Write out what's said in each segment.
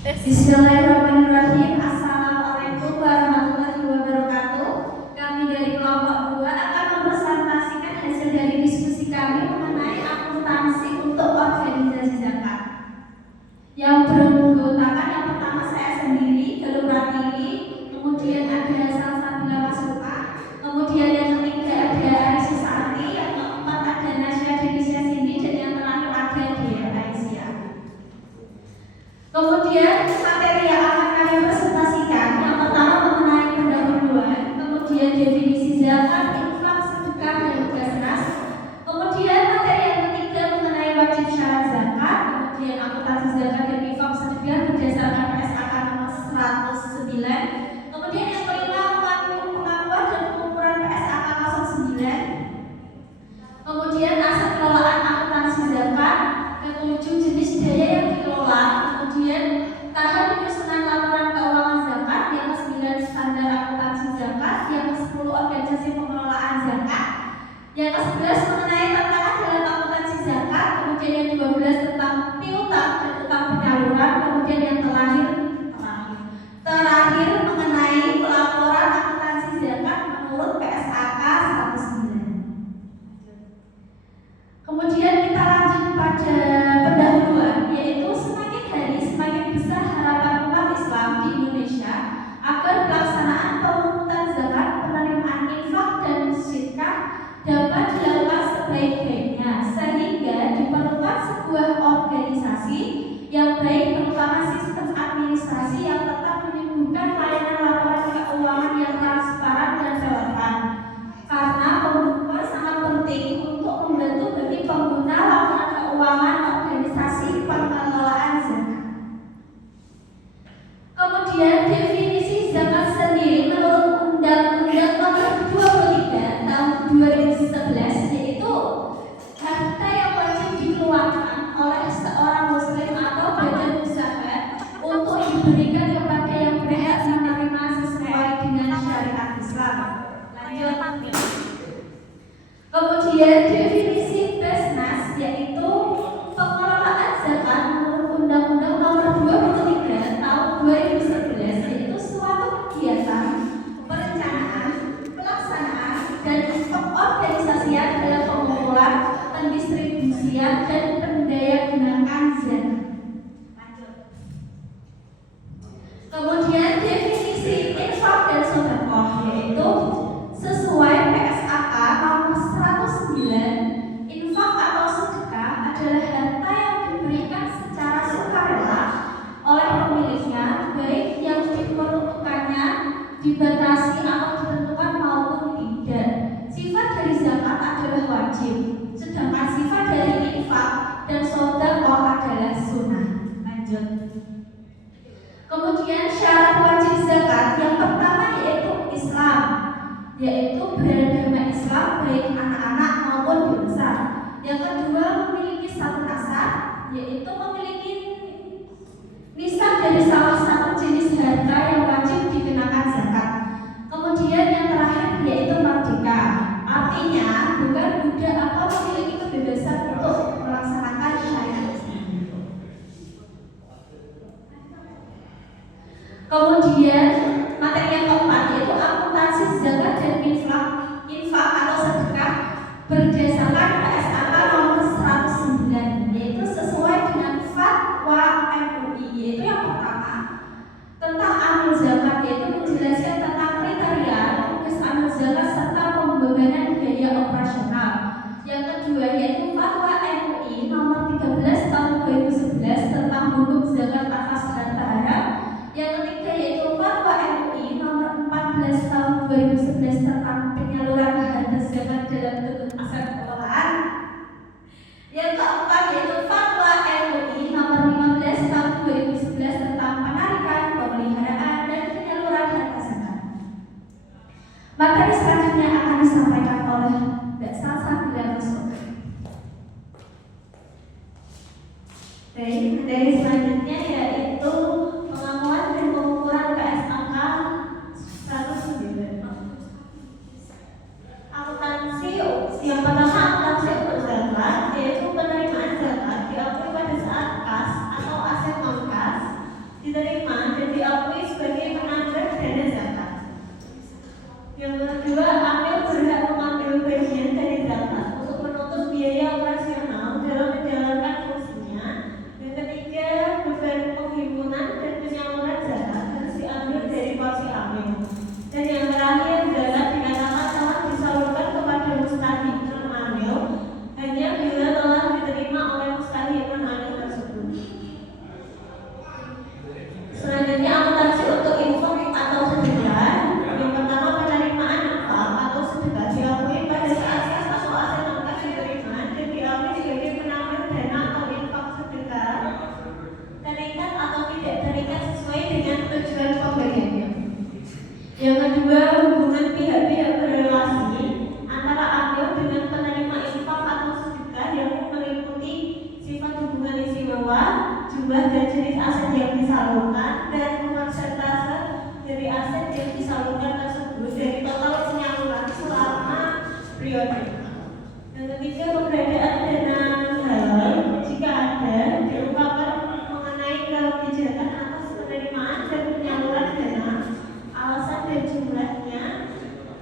Bismillahirrahmanirrahim. Assalamualaikum warahmatullahi wabarakatuh. Kami dari kelompok 2 akan mempresentasikan hasil dari diskusi kami mengenai akuntansi untuk organisasi zakat. Yang beranggotakan yang pertama saya sendiri, Galuh Pratiwi, kemudian ada Salsabila Masuka, kemudian yang ketiga ada Ari Susanti, yang keempat ada Nasya Denisya Cindy, dan yang terakhir ada Dia Aisyah. Kemudian materi yang akan kami presentasikan yang pertama mengenai pendahuluan, kemudian definisi zakat, infak, sedekah, dan basnas. Kemudian materi yang ketiga mengenai wajib syarat zakat, kemudian akuntansi zakat dan infak sedekah berdasarkan PSAK nomor 109. Kemudian yang kelima pengakuan dan pengukuran PSAK 09. Kemudian aset kelolaan akuntansi zakat, ketujuh jenis daya yang dikelola. Kemudian tahap penyusunan laporan keuangan zakat, yang ke-9 standar akuntansi zakat, yang ke-10 organisasi pengelolaan zakat, yang ke-11 mengenai tantangan dalam akuntansi zakat, kemudian yang 12 tentang piutang dan utang penyaluran, kemudian yang terakhir mengenai pelaporan akuntansi zakat menurut PSAK 109. Kemudian kita lanjut pada pendahuluan, yaitu semakin hari semakin besar harapan umat Islam di Indonesia agar pelaksanaan pemungutan zakat, penerimaan infak dan sedekah dapat dilakukan sebaik-baiknya, sehingga diperlukan sebuah organisasi yang baik, terutama sistem administrasi yang tetap menyuguhkan layanan laporan keuangan yang transparan dan relevan, karena pembukuan sangat penting untuk membantu bagi pengguna laporan keuangan organisasi pengelolaan zakat. Kemudian definisi zakat sendiri menurut Undang-Undang Nomor 23 Tahun 2011, yaitu harta yang wajib dikeluarkan oleh seorang muslim atau badan usaha untuk diberikan kepada yang berhak menerima sesuai dengan syariat Islam. Lanjut. Kemudian definisi basnas, yaitu pengelolaan zakat menurut Undang-Undang Nomor 23 Tahun 2011, yaitu suatu kegiatan, perencanaan, pelaksanaan, dan pengorganisasian dalam pengumpulan, pendistribusian, dan pendayagunaan zakat. Kemudian definisi infak dan sedekah, yaitu sesuai PSAK nomor 109, infak atau sedekah adalah harta yang diberikan secara sukarela oleh pemiliknya, baik yang diperuntukannya dibatasi atau ditentukan maupun tidak. Sifat dari zakat adalah wajib, sedangkan sifat dari infak dan sedekah adalah sunnah. Lanjut. Kemudian syarat wajib zakat yang pertama yaitu Islam, yaitu beragama Islam baik anak-anak maupun dewasa. Yang kedua memiliki satu nasab, yaitu memiliki nisab dari salah satu jenis harta yang wajib dikenakan zakat. Kemudian yang terakhir yaitu merdeka, artinya bukan budak atau memiliki kebebasan untuk melaksanakan syariat. Kemudian materi yang keempat yaitu akuntansi zakat dan infak atau sedekah berdasarkan PSAK nomor 109, yaitu sesuai dengan fatwa MUI. Yaitu yang pertama tentang amil zakat, yaitu menjelaskan tentang kriteria tugas amil zakat serta pembebanan biaya operasional. Yang kedua yaitu fatwa MUI nomor 13 tahun 2011 tentang hukum zakat atas harta haram. Yang ketiga yaitu fatwa dan persentase dari aset yang disalurkan tersebut dari total penyaluran selama periode. Yang ketiga, keberadaan dana non-halal jika ada diungkapkan mengenai kebijakan atas penerimaan dan penyaluran dana, alasan dan jumlahnya.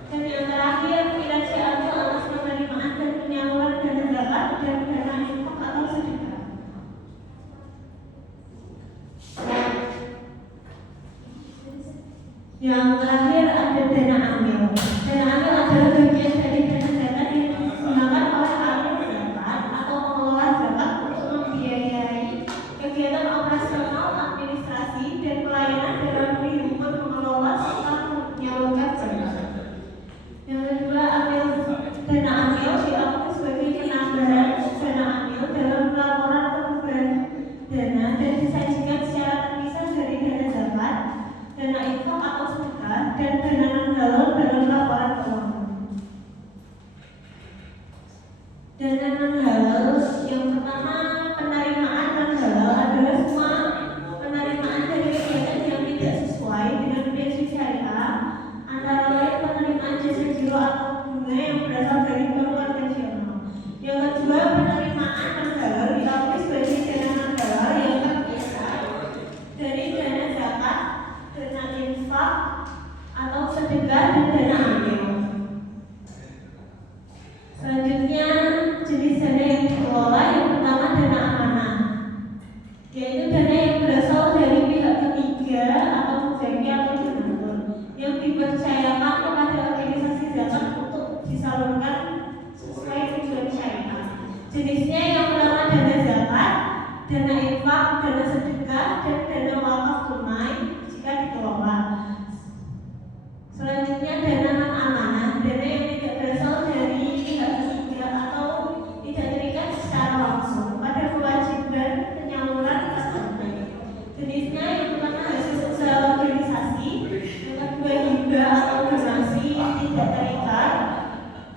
Dan yang terakhir, tidak diambil atas penerimaan dan penyaluran dana zakat dan dana infak atau sedekah. Yang terakhir ada dana amil. Dana amil adalah bagian dari dana zakat yang digunakan oleh amil zakat atau pengelola zakat untuk membiayai kegiatan operasional, administrasi, dan pelayanan dalam kehidupan mengelola serta menyalurkan zakat. Yang kedua, dana amil diakui sebagai penambahan dana amil dalam laporan perubahan dana dan disajikan secara terpisah dari dana zakat, dana infak atau sedekah, dan dana non-halal dalam laporan keuangan. Dana non-halal yang pertama, penerimaan non-halal adalah semua penerimaan dari kegiatan yang tidak sesuai dengan prinsip syariah, antara lain penerimaan jasa giro atau bunga yang berasal dari bank konvensional. Yang kedua, penerimaan non-halal diakui sebagai dana non-halal yang terpisah dari dana zakat, dana infak atau sedekah, dan dana amil. Selanjutnya, jenis dana yang dikelola. Yang pertama, dana amanah, yaitu dana yang berasal dari pihak ketiga atau muzaki atau donatur yang dipercayakan kepada organisasi zakat untuk disalurkan sesuai tujuan syariah. Jenisnya yang pertama dana zakat, dana infak, dana sedekah, dan dana wakaf tunai jika dikelola. Selanjutnya dana non-amanah, dana yang tidak berasal dari pihak ketiga atau tidak terikat secara langsung pada kewajiban penyaluran tersebut. Jenisnya yang pertama hasil usaha organisasi, yang kedua hibah atau donasi tidak terikat,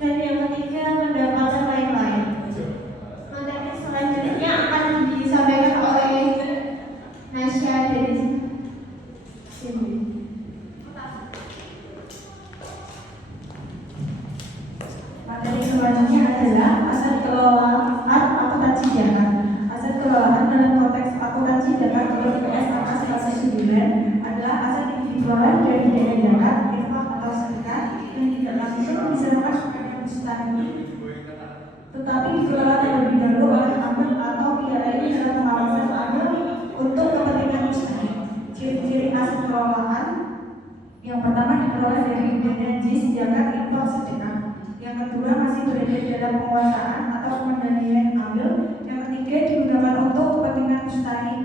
dan yang ketiga pendapatan lain-lain. Materi selanjutnya akan disampaikan oleh Nasya dari sini. Materi selanjutnya adalah aset kelolaan akuntansi zakat. Aset kelolaan dalam konteks akuntansi zakat IPS atas kelas 9 adalah aset yang diperoleh dari dana zakat, infak atau sedekah yang tidak langsung diserahkan kepada mustahil, tetapi dikelola terlebih dahulu oleh amil atau pihak lain dalam pengawasan amil untuk kepentingan mustahil. Ciri-ciri aset kelolaan: yang pertama, diperoleh dari dana jis, zakat, infak, sedekah. Yang kedua, masih berada dalam penguasaan atau pengendalian amil. Yang ketiga, digunakan untuk kepentingan mustahil,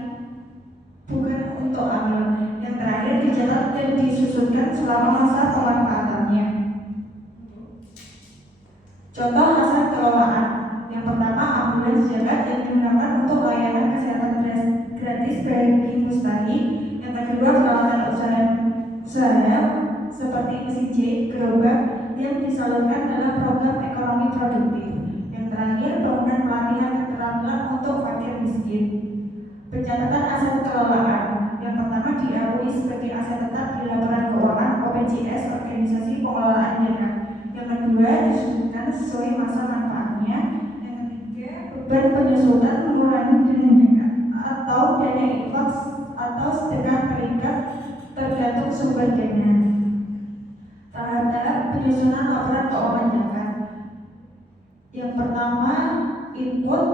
bukan untuk amil. Yang terakhir, dicatat dan disusunkan selama masa pemanfaatannya. Contoh aset kelolaan: yang pertama, ambulans zakat yang digunakan untuk layanan kesehatan gratis bagi mustahil. Yang kedua, peralatan usaha seperti mesin jahit, gerobak yang disalurkan dalam program ekonomi produktif. Yang terakhir, bangunan pelatihan keterampilan untuk fakir miskin. Pencatatan aset kelolaan: yang pertama, diakui sebagai aset tetap di laporan keuangan OPJS organisasi pengelolaan zakat. Yang kedua, disusunkan sesuai masa manfaatnya. Yang ketiga, beban penyusunan mengurangi dana zakat atau dana infak atau sedekah terikat tergantung sumber dana. Tahap penyusunan laporan keuangan zakat. Yang pertama, input,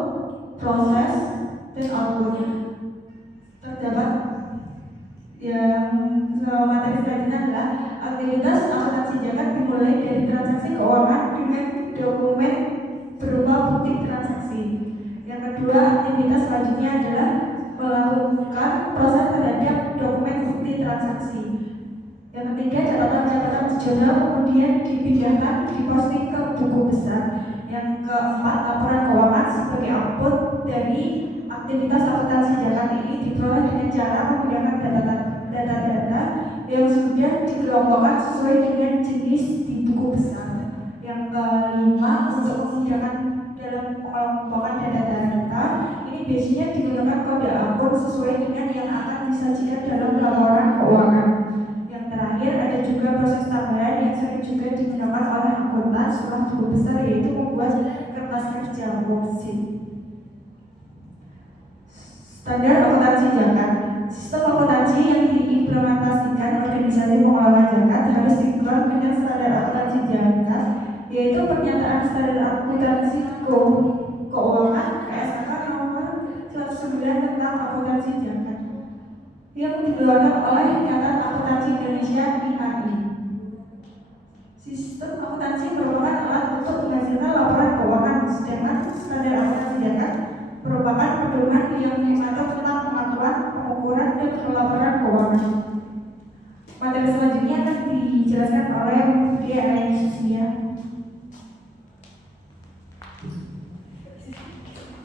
proses, dan outputnya. Terdapat yang materi selanjutnya adalah aktivitas akuntansi zakat dimulai dari transaksi keuangan dengan dokumen berupa bukti transaksi. Yang kedua, aktivitas selanjutnya adalah melakukan proses terhadap dokumen bukti transaksi. Yang ketiga, catatan-catatan jurnal kemudian dipindahkan diposting ke buku besar. Yang keempat, laporan keuangan sebagai output dari aktivitas akuntansi zakat ini diperoleh dengan cara menggunakan data-data yang sudah dikelompokkan sesuai dengan jenis di buku besar. Yang kelima, untuk memudahkan dalam pengelompokan data-data ini biasanya digunakan kode akun sesuai dengan yang akan disajikan dalam laporan surat cukup besar, yaitu membuat kertas kerja worksheet. Standar akuntansi zakat. Sistem akuntansi yang diimplementasikan organisasi pengelola zakat harus diklaim dengan standar akuntansi zakat, yaitu pernyataan standar akuntansi keuangan KSK nomor 109 tentang akuntansi zakat yang dikeluarkan oleh Ikatan Akuntansi Indonesia (IAI). Sistem akuntansi merupakan alat untuk menghasilkan laporan keuangan, sedangkan standar akuntansi zakat merupakan pedoman yang mengatur tentang pengaturan, pengukuran, dan pelaporan keuangan. Materi selanjutnya akan dijelaskan oleh Dia Susia.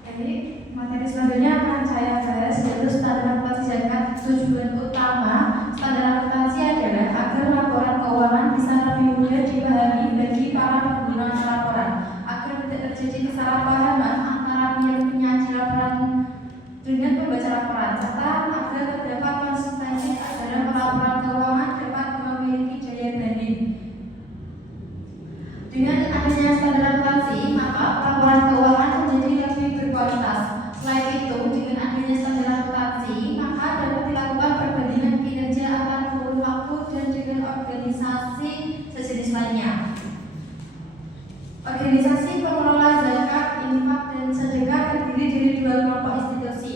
Jadi materi selanjutnya akan saya bahas, yaitu standar akuntansi zakat. Tujuan utama standar akuntansi adalah agar laporan keuangan bisa lebih mudah dipahami bagi para pengguna laporan, agar tidak terjadi kesalahpahaman antara pihak penyaji laporan dengan pembaca laporan, serta agar terdapat konsistensi dalam laporan keuangan dapat memiliki daya banding. Dengan adanya standar akuntansi, maka laporan keuangan menjadi lebih berkualitas. Selain itu, dengan adanya standar akuntansi, maka dapat dilakukan perbandingan kinerja antar kurun waktu dan dengan organisasi sejenis lainnya. Organisasi pengelola zakat, infak, dan sedekah terdiri dari dua kelompok institusi,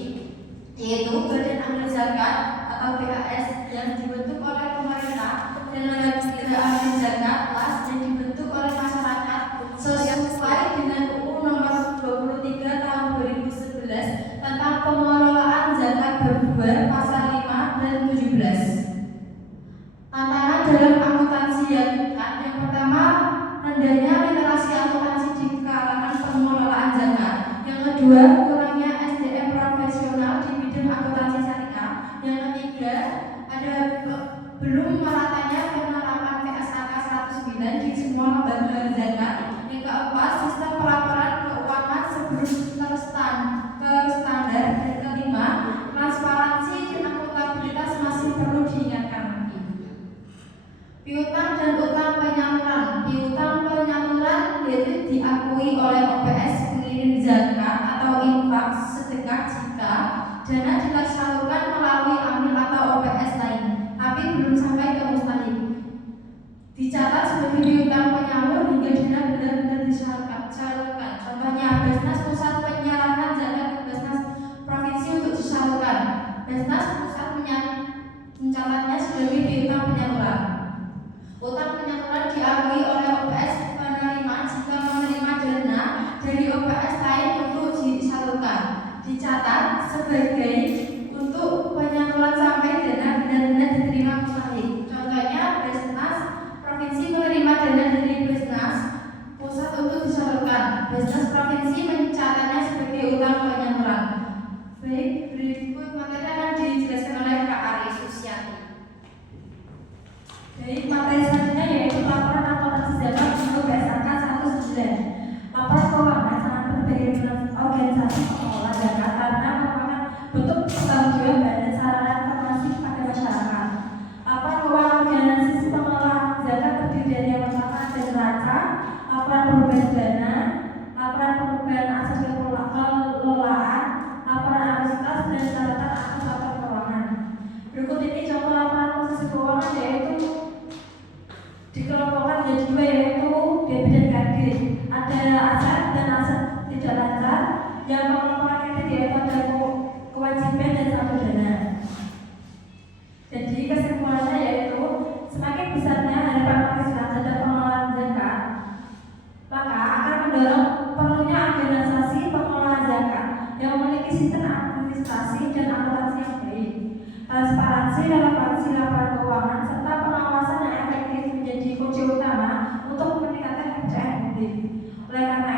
yaitu Badan Amil Zakat atau BAS yang dibentuk oleh pemerintah dan Lembaga Amil Zakat LAS yang dibentuk oleh masyarakat sesuai dengan UU Nomor 23 Tahun 2011 tentang pengelolaan zakat berdua pasal 5 dan 17. Tantangan dalam akuntansi zakat yang pertama, rendahnya literasi akuntansi di kalangan pengelolaan zakat. Yang kedua, kurangnya SDM profesional di bidang akuntansi syariah. Yang ketiga, ada belum meratanya penerapan PSKK 109 di semua lembaga zakat. Yang keempat, sistem pelaporan keuangan sebelum terstandar. Dan kelima, transparansi dan akuntabilitas masih perlu diingatkan lagi. Piutang dan utang penyaluran. Piutang penyaluran yaitu diakui oleh OPS pengirim zakat atau infak sedekah jika dana disalurkan melalui amil atau OPS lain, tapi belum sampai ke mustahik. Dicatat sebagai piutang penyalur hingga dana benar-benar disalurkan. Contohnya Basnas Pusat menyalurkan zakat ke Basnas Provinsi untuk disalurkan. Basnas Pusat mencatatnya sebagai piutang penyaluran. Utang penyaluran diakui oleh OPS penerima jika menerima dana dari OPS lain untuk disalurkan. Dicatat sebagai untuk penyaluran sampai dana benar-benar diterima mustahik. Contohnya Basnas Provinsi menerima dana dari Basnas Pusat untuk disalurkan. Basnas Provinsi mencatatnya sebagai utang penyaluran. Baik, berikut materi akan dijelaskan oleh Kak Ari Susiati. Baik, materi selanjutnya yaitu laporan akuntansi zakat untuk PSKK 109. Laporan keuangan sangat penting bagi organisasi pengelola zakat karena merupakan bentuk pertanggungjawaban dan sarana informasi kepada masyarakat. Laporan keuangan organisasi pengelola zakat terdiri dari yang pertama ada neraca, laporan perubahan dana, laporan perubahan aset kelolaan, laporan arus kas, dan catatan aset laporan keuangan. Berikut ini contoh laporan posisi keuangan yaitu dikelompokkan menjadi dua, yaitu debit dan kredit. Ada aset dan aset tidak lancar. Yang pengelompokan kredit yaitu ada kewajiban dan saldo dana. Jadi kesimpulannya yaitu semakin besarnya harapan masyarakat terhadap pengelolaan zakat, maka akan mendorong perlunya organisasi pengelola zakat yang memiliki sistem administrasi dan akuntansi yang baik, transparansi, relevansi laporan keuangan, serta pengawasan yang efektif menjadi kunci utama untuk meningkatkan kepercayaan publik. Oleh karena